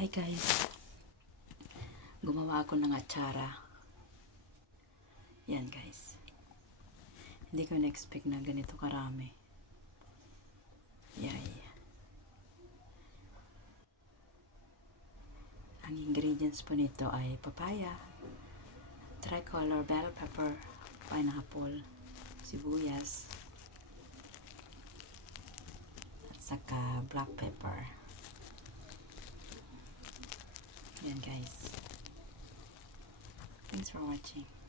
Hi guys, gumawa ako ng atsara. Yan guys, hindi ko na-expect na ganito karami. Yay. Ang ingredients po nito ay papaya, tricolor bell pepper, pineapple, sibuyas, at saka black pepper. Yan guys. Thanks for watching.